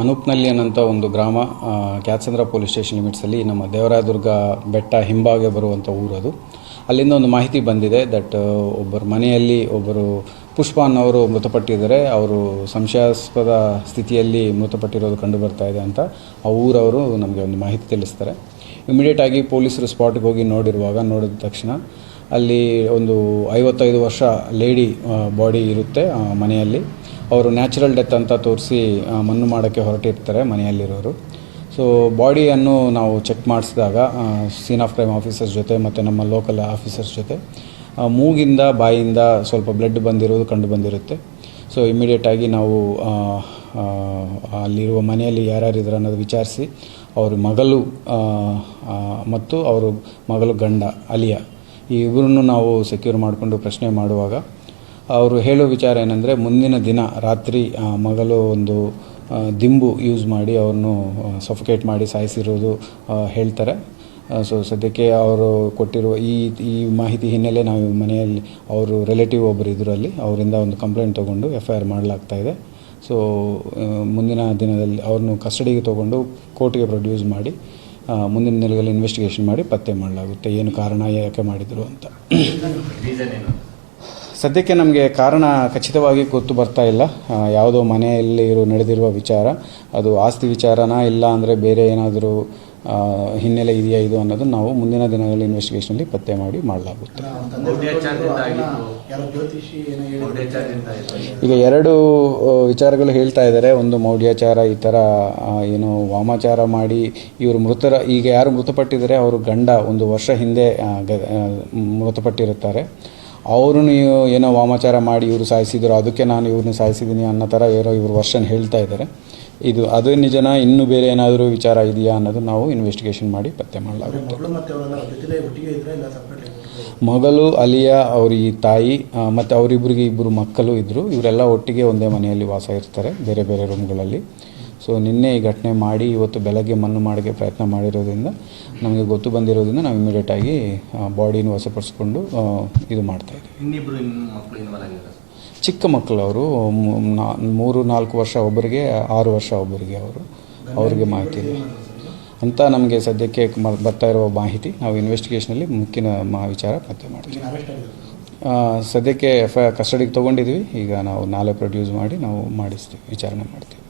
ಅನೂಪ್ನಲ್ಲಿ ಅನ್ನಂಥ ಒಂದು ಗ್ರಾಮ Kyathsandra police station ಲಿಮಿಟ್ಸಲ್ಲಿ ನಮ್ಮ ದೇವರಾಯದುರ್ಗ ಬೆಟ್ಟ ಹಿಂಭಾಗ ಬರುವಂಥ ಊರದು. ಅಲ್ಲಿಂದ ಒಂದು ಮಾಹಿತಿ ಬಂದಿದೆ ದಟ್ ಒಬ್ಬರು ಮನೆಯಲ್ಲಿ ಒಬ್ಬರು ಪುಷ್ಪ ಅನ್ನೋರು ಮೃತಪಟ್ಟಿದ್ದಾರೆ. ಅವರು ಸಂಶಯಾಸ್ಪದ ಸ್ಥಿತಿಯಲ್ಲಿ ಮೃತಪಟ್ಟಿರೋದು ಕಂಡು ಬರ್ತಾ ಇದೆ ಅಂತ ಆ ಊರವರು ನಮಗೆ ಒಂದು ಮಾಹಿತಿ ತಿಳಿಸ್ತಾರೆ. ಇಮಿಡಿಯೇಟಾಗಿ ಪೊಲೀಸರು ಸ್ಪಾಟ್ಗೆ ಹೋಗಿ ನೋಡಿದ ತಕ್ಷಣ ಅಲ್ಲಿ ಒಂದು 55 ವರ್ಷ ಲೇಡಿ ಬಾಡಿ ಇರುತ್ತೆ ಮನೆಯಲ್ಲಿ. ಅವರು ನ್ಯಾಚುರಲ್ ಡೆತ್ ಅಂತ ತೋರಿಸಿ ಮಣ್ಣು ಮಾಡೋಕ್ಕೆ ಹೊರಟಿರ್ತಾರೆ ಮನೆಯಲ್ಲಿರೋರು. ಸೊ ಬಾಡಿಯನ್ನು ನಾವು ಚೆಕ್ ಮಾಡಿಸಿದಾಗ ಸೀನ್ ಆಫ್ ಕ್ರೈಮ್ ಆಫೀಸರ್ಸ್ ಜೊತೆ ಮತ್ತು ನಮ್ಮ ಲೋಕಲ್ ಆಫೀಸರ್ಸ್ ಜೊತೆ ಮೂಗಿಂದ ಬಾಯಿಂದ ಸ್ವಲ್ಪ ಬ್ಲಡ್ ಬಂದಿರೋದು ಕಂಡು ಬಂದಿರುತ್ತೆ. ಸೊ ಇಮಿಡಿಯೇಟಾಗಿ ನಾವು ಅಲ್ಲಿರುವ ಮನೆಯಲ್ಲಿ ಯಾರ್ಯಾರಿದ್ರು ಅನ್ನೋದು ವಿಚಾರಿಸಿ ಅವ್ರ ಮಗಳು ಮತ್ತು ಅವರು ಮಗಳು ಗಂಡ ಅಲಿಯಾ ಈ ಇಬ್ಬರನ್ನು ನಾವು ಸೆಕ್ಯೂರ್ ಮಾಡಿಕೊಂಡು ಪ್ರಶ್ನೆ ಮಾಡುವಾಗ ಅವರು ಹೇಳೋ ವಿಚಾರ ಏನಂದರೆ, ಮುಂದಿನ ದಿನ ರಾತ್ರಿ ಮಗಳು ಒಂದು ದಿಂಬು ಯೂಸ್ ಮಾಡಿ ಅವ್ರನ್ನು ಸಫೋಕೇಟ್ ಮಾಡಿ ಸಾಯಿಸಿರೋದು ಹೇಳ್ತಾರೆ. ಸೊ ಸದ್ಯಕ್ಕೆ ಅವರು ಕೊಟ್ಟಿರುವ ಈ ಮಾಹಿತಿ ಹಿನ್ನೆಲೆ ನಾವು ಮನೆಯಲ್ಲಿ ಅವರು ರಿಲೇಟಿವ್ ಒಬ್ಬರು ಇದ್ದರು, ಅಲ್ಲಿ ಅವರಿಂದ ಒಂದು ಕಂಪ್ಲೇಂಟ್ ತೊಗೊಂಡು FIR ಮಾಡಲಾಗ್ತಾ ಇದೆ. ಸೊ ಮುಂದಿನ ದಿನದಲ್ಲಿ ಅವ್ರನ್ನು ಕಸ್ಟಡಿಗೆ ತೊಗೊಂಡು ಕೋರ್ಟ್ಗೆ ಪ್ರೊಡ್ಯೂಸ್ ಮಾಡಿ ಮುಂದಿನ ದಿನಗಳಲ್ಲಿ ಇನ್ವೆಸ್ಟಿಗೇಷನ್ ಮಾಡಿ ಪತ್ತೆ ಮಾಡಲಾಗುತ್ತೆ ಏನು ಕಾರಣ, ಯಾಕೆ ಮಾಡಿದರು ಅಂತ. ಸದ್ಯಕ್ಕೆ ನಮಗೆ ಕಾರಣ ಖಚಿತವಾಗಿ ಗೊತ್ತು ಬರ್ತಾ ಇಲ್ಲ. ಯಾವುದೋ ಮನೆಯಲ್ಲಿ ನಡೆದಿರುವ ವಿಚಾರ, ಅದು ಆಸ್ತಿ ವಿಚಾರನಾ ಇಲ್ಲ ಅಂದರೆ ಬೇರೆ ಏನಾದರೂ ಹಿನ್ನೆಲೆ ಇದೆಯಾ ಇದು ಅನ್ನೋದು ನಾವು ಮುಂದಿನ ದಿನಗಳಲ್ಲಿ ಇನ್ವೆಸ್ಟಿಗೇಷನಲ್ಲಿ ಪತ್ತೆ ಮಾಡಿ ಮಾಡಲಾಗುತ್ತೆ. ಈಗ ಎರಡು ವಿಚಾರಗಳು ಹೇಳ್ತಾ ಇದ್ದಾರೆ. ಒಂದು ಮೌಢ್ಯಾಚಾರ, ಈ ಥರ ಏನು ವಾಮಾಚಾರ ಮಾಡಿ ಇವರು ಈಗ ಯಾರು ಮೃತಪಟ್ಟಿದ್ದಾರೆ ಅವರು ಗಂಡ 1 ವರ್ಷ ಹಿಂದೆ ಮೃತಪಟ್ಟಿರುತ್ತಾರೆ. ಅವರು ಏನೋ ವಾಮಾಚಾರ ಮಾಡಿ ಇವರು ಸಾಯಿಸಿದ್ರು, ಅದಕ್ಕೆ ನಾನು ಇವ್ರನ್ನ ಸಾಯಿಸಿದ್ದೀನಿ ಅನ್ನೋ ಥರ ಇವರು ವರ್ಷನ್ ಹೇಳ್ತಾ ಇದ್ದಾರೆ. ಅದು ನಿಜನಾ, ಇನ್ನೂ ಬೇರೆ ಏನಾದರೂ ವಿಚಾರ ಇದೆಯಾ ಅನ್ನೋದು ನಾವು ಇನ್ವೆಸ್ಟಿಗೇಷನ್ ಮಾಡಿ ಪತ್ತೆ ಮಾಡಲಾಗುತ್ತೆ. ಮಗಳು ಅಲಿಯಾ, ಅವ್ರ ಈ ತಾಯಿ ಮತ್ತು ಅವರಿಬ್ಬರಿಗೆ 2 ಮಕ್ಕಳು ಇದ್ದರು. ಇವರೆಲ್ಲ ಒಟ್ಟಿಗೆ ಒಂದೇ ಮನೆಯಲ್ಲಿ ವಾಸ ಇರ್ತಾರೆ, ಬೇರೆ ಬೇರೆ ರೂಮ್ಗಳಲ್ಲಿ. ಸೊ ನಿನ್ನೆ ಈ ಘಟನೆ ಮಾಡಿ ಇವತ್ತು ಬೆಳಗ್ಗೆ ಮಣ್ಣು ಮಾಡೋಕ್ಕೆ ಪ್ರಯತ್ನ ಮಾಡಿರೋದ್ರಿಂದ ನಮಗೆ ಗೊತ್ತು ಬಂದಿರೋದ್ರಿಂದ ನಾವು ಇಮಿಡಿಯೇಟಾಗಿ ಬಾಡಿನ ವಶಪಡಿಸ್ಕೊಂಡು ಇದು ಮಾಡ್ತಾಯಿದ್ದೀವಿ. ಚಿಕ್ಕ ಮಕ್ಕಳು ಅವರು 3-4 ವರ್ಷ ಒಬ್ಬರಿಗೆ, 6 ವರ್ಷ ಒಬ್ಬರಿಗೆ, ಅವರಿಗೆ ಮಾಹಿತಿ ಇಲ್ಲ ಅಂತ ನಮಗೆ ಸದ್ಯಕ್ಕೆ ಬರ್ತಾ ಇರುವ ಮಾಹಿತಿ. ನಾವು ಇನ್ವೆಸ್ಟಿಗೇಷನಲ್ಲಿ ಮುಖ್ಯ ವಿಚಾರ ಪತ್ತೆ ಮಾಡ್ತೀವಿ. ಸದ್ಯಕ್ಕೆ FIR ಕಸ್ಟಡಿಗೆ ತೊಗೊಂಡಿದ್ವಿ. ಈಗ ನಾವು ನಾಳೆ ಪ್ರೊಡ್ಯೂಸ್ ಮಾಡಿ ನಾವು ವಿಚಾರಣೆ ಮಾಡ್ತೀವಿ.